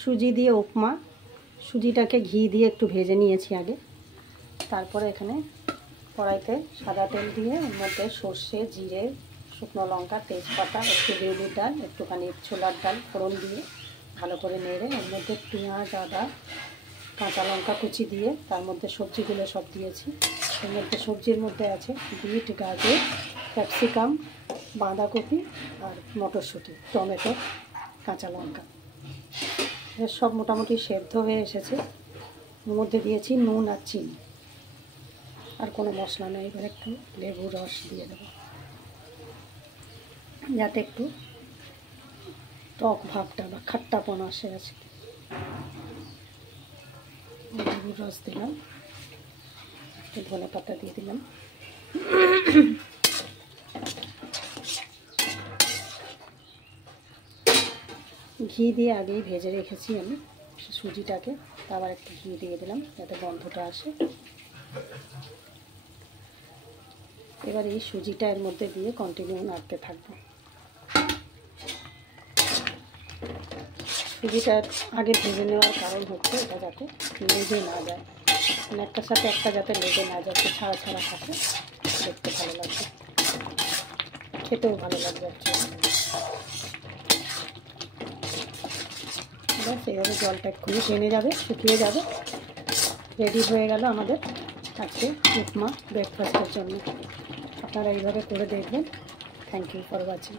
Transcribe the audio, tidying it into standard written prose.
সুজি দিয়ে উপমা। সুজিটাকে ঘি দিয়ে একটু ভেজে নিয়েছি আগে। তারপরে এখানে কড়াইতে সাদা তেল দিয়ে এর মধ্যে সর্ষে, জিরে, শুকনো লঙ্কা, তেজপাতা, একটু বিউলির ডাল, একটুখানি ছোলার ডাল ফোড়ন দিয়ে ভালো করে নেড়ে এর মধ্যে পেঁয়াজ, আদা, কাঁচা লঙ্কা কুচি দিয়ে তার মধ্যে সবজিগুলো সব দিয়েছি। এর মধ্যে সবজির মধ্যে আছে বিট, গাজর, ক্যাপসিকাম, বাঁধাকপি আর মটরশুঁটি, টমেটো, কাঁচা লঙ্কা। এর সব মোটামুটি সেদ্ধ হয়ে এসেছে। এর মধ্যে দিয়েছি নুন আর চিনি, আর কোনো মশলা নেই। এবার একটু লেবুর রস দিয়ে দেবো যাতে একটু টক ভাবটা বা খাট্টাপন আসে আছে। লেবুর রস দিলাম, একটু ধনে পাতা দিয়ে দিলাম। ঘি দিয়ে আগেই ভেজে রেখেছি আমি সুজিটাকে, আবার একটু ঘি দিয়ে দিলাম যাতে গন্ধটা আসে। এবার এই সুজিটা এর মধ্যে দিয়ে কন্টিনিউ নাড়তে থাকবো। সুজিটা আগে ভেজে নেওয়ার কারণ হচ্ছে এটা যাতে লেগে না যায়, মানে একটার সাথে একটা যাতে লেগে না যায়, একটু ছাড়া ছাড়া থাকে, দেখতে ভালো লাগবে, খেতেও ভালো লাগবে অ্যাকচুয়ালি। ব্যাস এইভাবে জলটা এক্ষুনি টেনে যাবে, শুকিয়ে যাবে। রেডি হয়ে গেল আমাদের আজকে উপমা ব্রেকফাস্টের জন্য। আপনারা এইভাবে করে দেখবেন। Thank you for watching.